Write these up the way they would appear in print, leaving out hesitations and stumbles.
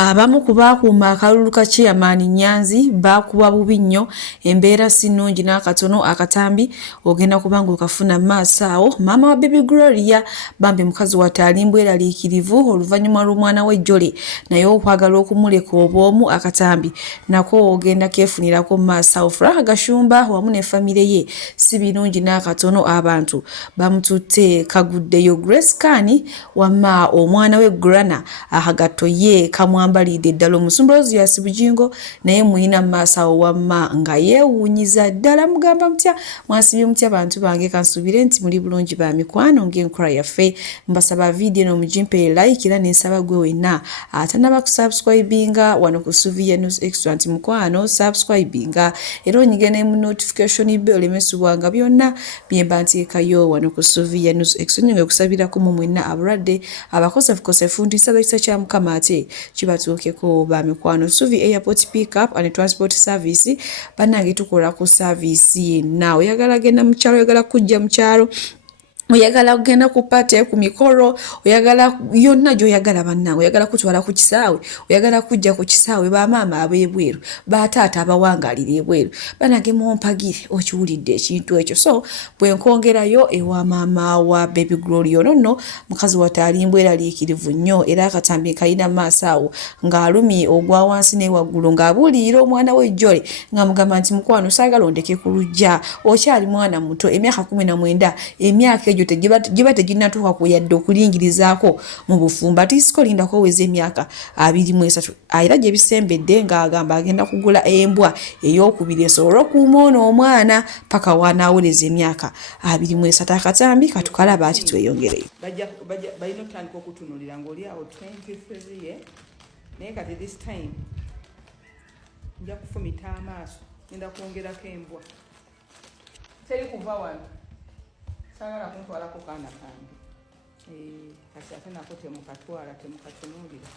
Abamu ku baakuuma akalulu ka Chairman Nyanzi baakuba bubi nnyo, embeera si nnungi n'akatono akatambi ogenda kubanga okafuna maaso awo. Maama wa Baby Gloria bambi mukazi wate alimbweraliikirivu oluvannyuma lw'omwana we Jolly naye okwagala okumuleka obwomu akatambi nako ogenda keefunirako maaso awo. Frank Gashumba wamu ne famire ye si birungi n'akatono, abantu bamututte kaguddeyo. Grace Kani wamma omwana we Grana akagatto ye kamwambalidde ddala omusumba Rosias Bujingo naye mwina maaso awo wamma nga yeewuunyiza ddala. Mugamba mutya mwasibye mutya bantu bange, kansubire nti muli bulungi ba mikwano ng'enkola yaffe. Mbasaba video eno mugimpe like era nensaba gwe wenna atanaba kusubscribinga wano ku Suvia News Extra nti mukwano subscribinga era onyigene mu notification bell emesubwanga byonna byemba nteekayo wano ku Suvia News Extra. Nyinga kusabirako mu mwenna abalwadde abakosefu nti nsaba ekisa kya Mukama ate kibatuukeko ba mikwano. Suvi Airport Pickup and Transport Service bannange tukola ku service yenna. Oyagala genda mu kyalo, oyagala kujja mu kyalo, oyagala kugenda ku pate ku mikolo, oyagala yonna gy'oyagala bannange, oyagala kutwala ku kisaawe, oyagala kujja ku kisaawe, bamaama ab'ebweru, bataata abawangalira ebweru, bannange mumpagire okiwulidde ekintu ekyo. So bwe nkongerayo ewa maama wa Baby Gloria ono nno mukazi wate alimbweraliikirivu nnyo era akatambi kalina maaso awo ng'alumye ogwa wansi ne waggulu ng'abuulirira omwana we Jolly ng'amugamba nti mukwano saagala ondeke ku luggya, okyali mwana muto, emyaka 19, emyaka egyo giba teginnatuuka ku yadde okulingirizaako mu bufumba. Tisiko lindako oweza emyaka 23 era gye bisembedde ng'agamba agenda kugula embwa ey'okubiri esobole okuuma ono omwana paka wanaawoleza emyaka 23. Akatambi katukalaba ati tweyongereyo. Balina otandika okutunulira ng'oli awo 23 ye naye kati this time nja kufumita amaaso, ngenda kwongerako embwa. Teri kuva wano, saagala kuntwalako kaana kange. Kasi ate nako temukatwala, temukatunuulira.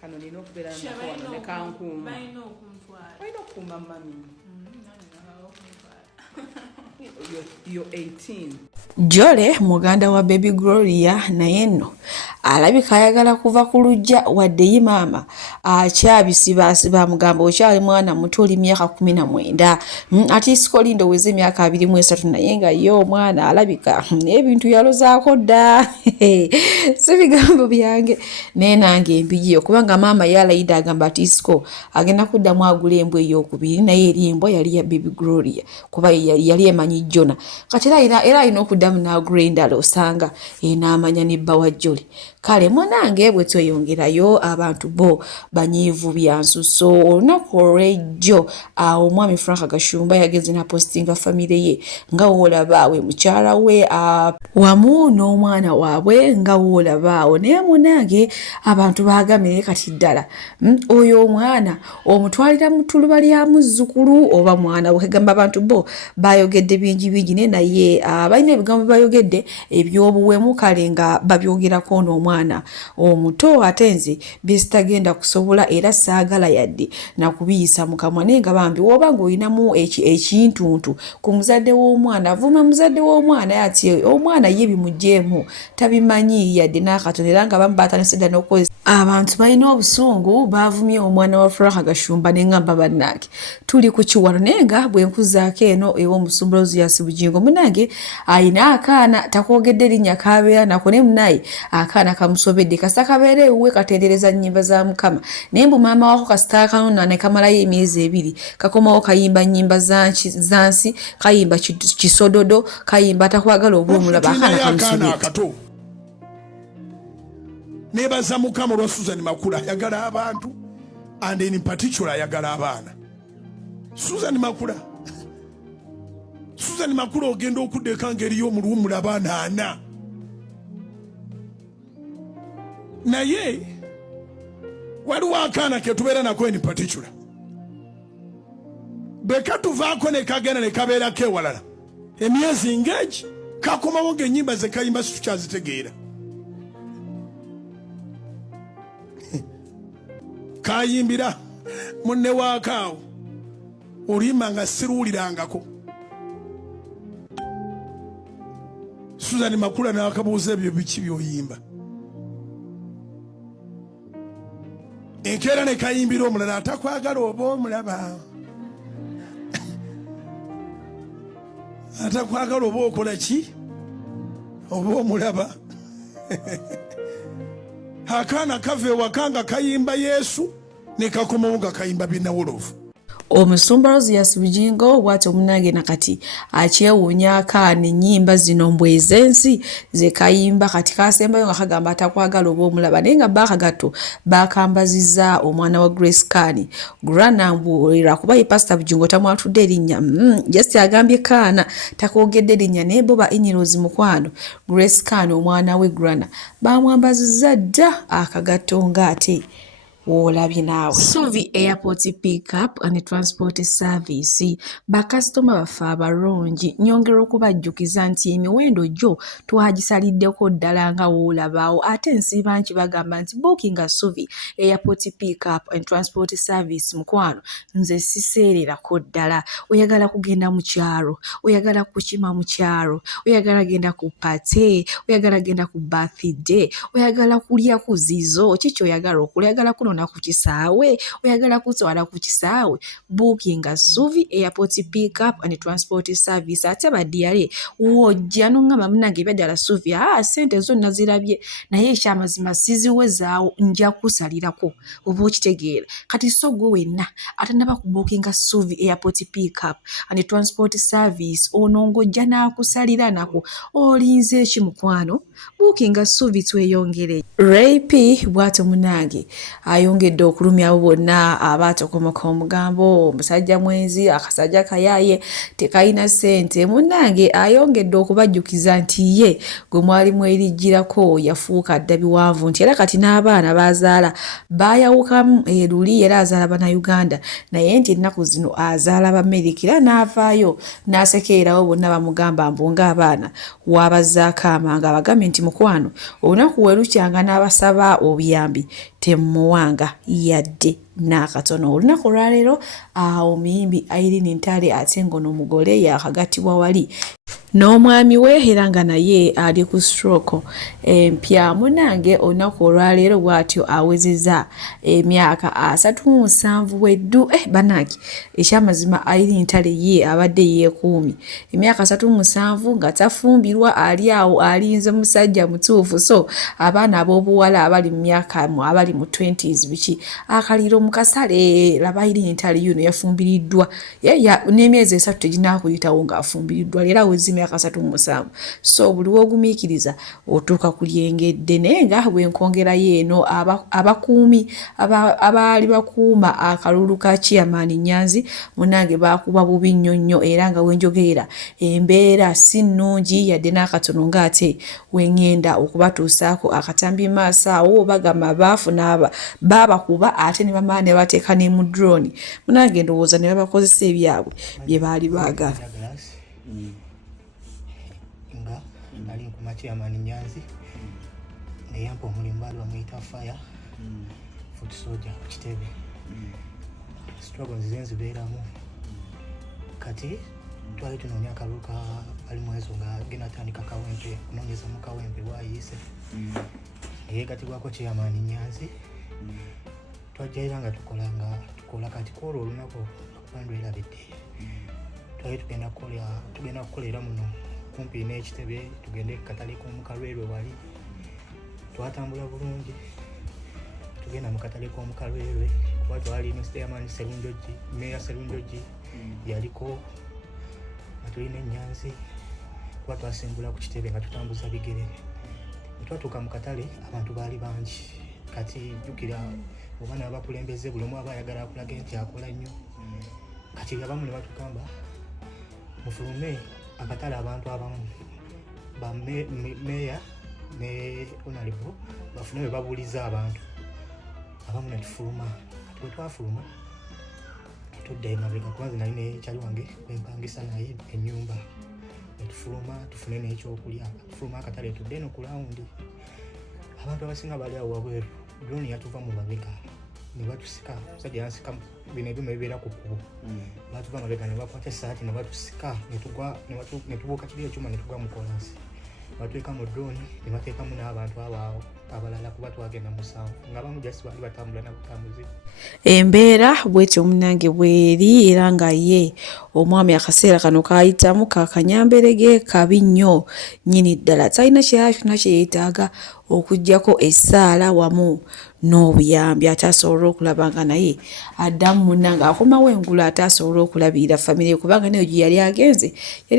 Kano nina okubeera nako wano ne kankuuma. Balina okukuuma mami. You're 18. Jolly muganda wa Baby Gloria naye nno alabika ayagala kuva ku luggya wadde ye maama akyabisibaasiba amugamba okyali mwana muto oli myaka 19 ati isiko lindo weze emyaka 23 naye nga ye omwana alabika n'ebintu yalozaako dda. Si bigambo byange naye nange mbigiyo kubanga maama yalayidde agamba ati isiko agenda kuddamu agula embwa ey'okubiri naye eri embwa yali ya Baby Gloria kuba yali emanyi Jona kati era alina okuddamu n'agula endala osanga n'amanya ne bba wa Jolly. Kale mwanange bwe tweyongerayo abantu bo banyiivu bya nsuso. Olunaku olw'ejjo omwami Frank Gashumba yagenze na postinga famire ye nga woolabaawe mukyala we wamu n'omwana waabwe nga woolabaawo. Naye munange abantu baagambye kati ddala oyo omwana omutwalira mu ttuluba lya muzzukulu oba mwana we. Kagamba abantu bo bayogedde bingi ne naye balina ebigambo bayogedde eby'obuwemu kale nga babyogerako n'omwana omuto ate nze byesitagenda kusobola era saagala yadde nakubiyisa mu kamwa naye nga bambi woba ng'olinamu ekintuntu ku muzadde w'omwana vuma muzadde w'omwana ati omwana ye bimugjeemu tabimanyi yadde n'akatono era nga bamu baatandise dda n'okukozesa. Abantu balina obusungu bavumye omwana wa Frank Gashumba ne ngamba bannange tuli ku kiwano naye nga bwe nkuzaako eno ew'omusumba Rosias Bujingo munange ayina akaana takwogedde linnya kabeera nako ne munaye akaana kamusobedde kasa kabeera ewuwe katendereza nnyimba za Mukama naye mbu maama wako kasita kanona ne kamalayo emyezi 2 kakomawo kayimba nnyimba za nsi kayimba kisododo kayimba takwagala obwomulaba akaana kamusobedde. Nebaza Mukama olwa Susan Makula ayagala abantu and in particular ayagala abaana. Susan Makula ogenda okuddeka ngeri y'omuluwumula abaana 4 naye waliwo akaana ke tubeera nako in particular bwe katuvaako ne kagenda ne kabeerako ewalala emyezi ng'egi kakomawo ng'ennyimba ze kayimba situkyazitegeera. Kayimbira munne waakaawo oluyimba nga siruwulirangako. Susan Makula n'akabuuza ebyo biki by'oyimba. enkeera ne kayimbira omulala atakwagala oba omulaba atakwagala oba okola ki oba omulaba akaana kava ewaka nga kayimba Yesu ne kakomawo nga kayimba binawolovu. Omusumba Rosias Bujingo bw'atyo munnange nakati akyewuunya akaana ennyimba zino mbwe ez'ensi ze kayimba kati kasembayo nga kagamba atakwagala oba omulaba naye nga baakagato baakambazizza omwana wa Grace Kani Grana Mbuulira kuba ye Pastor Bujingo tamwatudde erinnya just agambye kaana takoogedde erinnya naye bo ba in-laws mukwano Grace Kani omwana we Grana baamwambazizza dda akagato ng'ate olabye naawe. Suvi Airport Pickup and Transport Service bakasitoma baffe abalungi nyongera okubajjukiza nti emiwendo gyo twagisaliddeko ddala nga woolabaawo ate nsiiba nki bagamba nti bookinga Suvi Airport Pickup and Transport Service mukwano nze siseererako ddala. Oyagala kugenda mu kyalo, oyagala kukima mu kyalo, oyagala genda ku pate, oyagala genda ku birthday, oyagala kulya ku zizo, kiki oyagala okulya, oyagala kunona ku kisaawe, oyagala kutwala ku kisaawe, bookinga Suvi Airport Pickup and Transport Service. Ate badiyale wojja n'ongamba munnange ebyadala Suvi sente zo nazirabye naye ekyamazima siziwezaawo nja kusalirako oba okitegeera kati so gwe wenna atanaba ku bookinga Suvi Airport Pickup and Transport Service ono ng'ojja n'akusalira nako olinze eki mukwano bookinga Suvi tweyongere. Ray P bw'atyo munnange ayongedde okulumya abo bonna abaatokomoka omugambo omusajja mwenzi akasajja kayaaye tekayina ssente munnange ayongedde okubajjukiza nti ye gwe mwalimu erijjirako yafuuka dda biwanvu nti era kati n'abaana bazaala baayawukamu luli era azaala Bannayuganda naye nti ennaku zino azaala Bamerica era n'avaayo n'asekeerawo bonna bamugamba mbu ng'abaana wabazzaako amanga abagambye nti mukwano olunaku we lukyanga n'abasaba obuyambi temuwanga yadde n'akatono. Olunaku olwaleero omuyimbi Irene Ntale ate ngono omugole yakagattibwa wali n'omwami we era nga naye ali ku stroke empya munnange. Olunaku olwaleero bw'atyo awezezza emyaka 37 weddu bannange ekyamazima Irene Ntale ye abadde yeekuumye emyaka 37 nga tafumbirwa ali awo alinze musajja mutuufu. So abaana ab'obuwala abali mu myaka abali mu 20s biki akaliro mu kasale laba Irene Ntale yuno yafumbiriddwa n'emyezi 3 teginaakuyitawo ng'afumbiriddwa era awezze emyaka 37. So buli wogumiikiriza otuuka ku lyengedde naye nga bwenkongerayo eno abakuumi abaali bakuuma akalulu ka Chairman Nyanzi munnange baakuba bubi nnyo nnyo era nga wenjogerera embeera si nnungi yadde n'akatono ng'ate wengenda okubatuusaako akatambi maaso awo bagamba baafuna baabakuba ate ne bamala ne bateeka ne mu drone munnange ndowooza ne babakozesa ebyabwe bye baali baagala. Nga nali nkuma Chairman Nyanzi neyampa omulimu baali bamuyita fire foot soldier ku kitebe struggle nzize nzibeeramu kati twali tunoonya akalulu ali mwezo nga genda atandika kawempe kunoonyeza mu kawempe bwayise yeegatibwako Chairman Nyanzi twajjaira nga tukola kati kola olunaku okubandu erabidde twali tugenda kukolera muno kumpi n'ekitebe tugende katale k'omukalwerwe wali twatambula bulungi tugenda mu katale k'omukalwerwe kuba twali ne Chairman Serunjoji Mayor Serunjoji yaliko nga tulina Nyanzi kuba twasimbula ku kitebe nga tutambuza bigere twatuuka mu katale abantu baali bangi kati jjukira oba n'abakulembeze buli omu aba ayagala akulaga nti akola nnyo kati abamu ne batugamba mufulume akatale abantu abamu ba meya ne honorable bafune bwe babuuliza abantu abamu ne tufuluma kati bwe twafuluma tudde emabega kuba nze nali nekyali wange kwempangisa naye ennyumba netufuluma tufune n'ekyokulya tufuluma akatale tudde eno ku lawundi abantu abasinga bali awo wabweru drone yatuva mu mabega ne batusika musajja yansika bino ebyuma bibeera ku kkubo batuva mabega ne bakwata essaati ne batusika ne tubuuka kiri ekyuma ne tugwa mu kolansi batwekamu drone ne bateekamu n'abantu abaawo abalala kuba twagenda musanvu nga bamu just bali batambula na butambuzi. Embeera bwetyo omunange bweri era nga ye omwami akaseera kano kayitamu kakanyamberege kabi nnyo nnyini ddala talina kyeyakina kyeyeetaaga okuggyako essaala wamu n'obuyambi ate asobola okulaba nga naye addamu munnange akomawo engulu ate asobola okulabirira famire kubanga nayo gye yali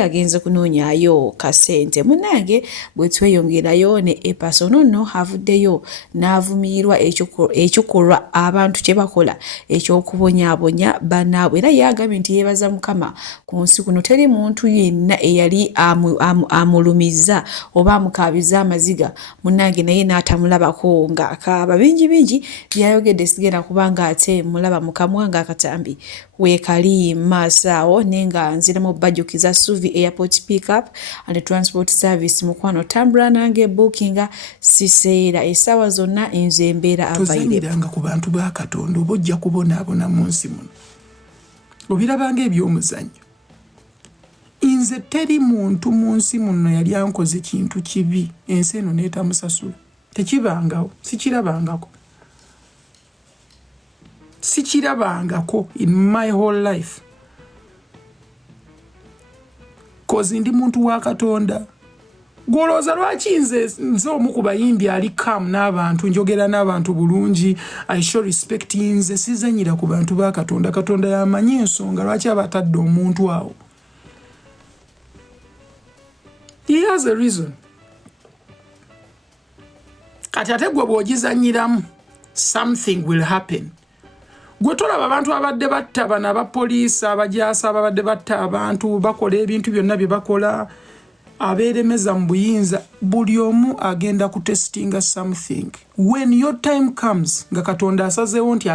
agenze kunoonyaayo kasente. Munnange bwe tweyongerayo ne epasono nno avuddeyo n'avumirirwa ekikolwa abantu kye bakola eky'okubonyaabonya bannaabwe era yagambye nti yeebaza Mukama ku nsi kuno teri muntu yenna eyali amulumiza oba amukaabiza amaziga munnange naye n'atamulabako ng'akaaba bingi byayogedde sigenda kubanga ate mulaba mukamwa ng'akatambi weekali maaso awo naye nga nziramu bajjukiza Suvi Airport Pickup and Transport Service mukwano tambula nange bookinga siseera essaawa zonna nze embeera tozanyiranga ku bantu ba Katonda oba ojja kubonaabona mu nsi muno obirabanga eby'omuzannyo. Nze teri muntu mu nsi muno yali ankoze kintu kibi ensi eno n'etamusasula tekibangawo sikirabangako in my whole life kozi ndi muntu wa Katonda. Gwolooza lwaki nze omu ku bayimbi ali kamu n'abantu njogera n'abantu bulungi I show respect nze sizanyira ku bantu ba Katonda. Katonda yamanyi ensonga lwaki abatadde omuntu awo. He has a reason. Kati ate gwe bw'ogizanyiramu something will happen. Gwe tolaba abantu abadde batta bano abapoliisi abajaasa ababadde batta abantu bakola ebintu byonna bye bakola abeeremeza mu buyinza buli omu agenda kutestinga something. When your time comes nga Katonda asazeewo nti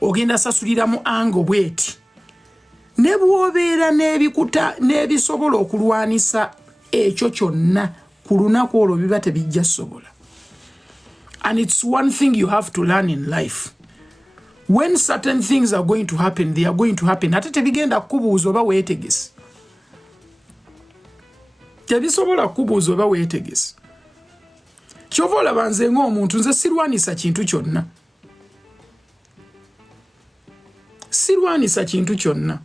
ogenda sasuliramu ango bweti ne bw'obeera n'ebikuta n'ebisobola okulwanisa ekyo kyonna ku lunaku olwo biba tebijja sobola. And it's one thing you have to learn in life. When certain things are going to happen, they are going to happen. Ate tebigenda kubuuza oba weetegese. Tebisobola kubuuza oba weetegese. Kyova olaba nze ng'omuntu nze sirwanisa kintu kyonna. Sirwanisa kintu kyonna.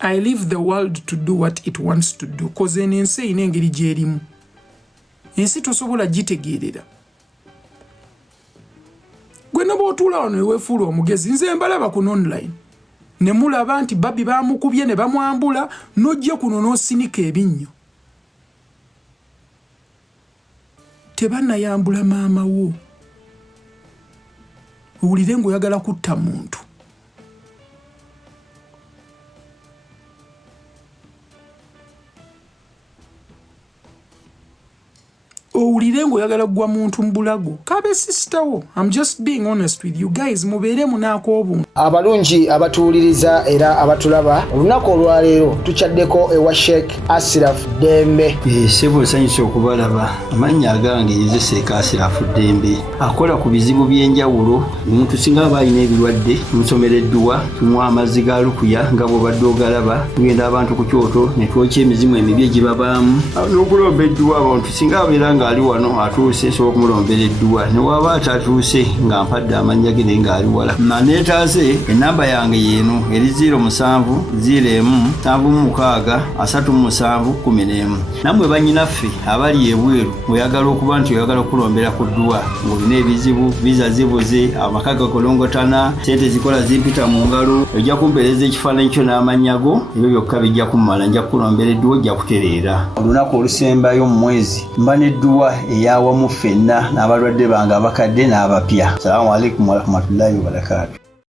I leave the world to do what it wants to do. Koze n'ensi eyina engeri gy'erimu. Ensi tosobola gitegeerera. Gwe ne bw'otuula wano ne weefuula omugezi nze mbalaba kuno online. Ne mulaba nti babbi baamukubye ne bamwambula n'ojja kuno n'osinika ebinnyo. Tebannayambula maama wo. Owulire ng'oyagala kutta muntu. Owulire ng'oyagala gwa muntu mbulago. Kabe sister wo. I'm just being honest with you guys. Mubeere munaako obuntu. Abalungi abatuwuliriza era abatulaba olunaku olwaleero tukyaddeko ewa Sheikh Ashraf Dembe. Sebo sanyusa okubalaba amannya agange Seeka Ashraf Dembe akola ku bizibu by'enjawulo. Omuntu singa aba alina ebirwadde musomereddwa tumuwa amazzi ga lukuya nga bw'obadde ogalaba tugenda abantu ku kyoto ne twokya emizimu emibi egibabaamu n'okulomba edduwa abantu singa abeera nga ali wano atuuse sobola okumulombera edduwa ne waba atatuuse nga mpadde amannya ge naye ng'ali wala neetaase enamba yange yeeno eri 0707363711 nammwe bannyinaffe abali ebweru oyagala okuba nti oyagala okulombera ku dduwa ng'olina ebizibu viza zibuze amaka gakolongotana sente zikola zimpita mu ngalo ojja kumpeereza ekifaananyi kyo n'amannya go ebyo byokka bijja kummala nja kukulombera edduwa ojja kutereera olunaku olusembayo mu mwezi mba n'edduwa eyawamu ffenna n'abalwadde bange abakadde n'abapya. Salaamu alaikum warahmatullahi wabarakatuh.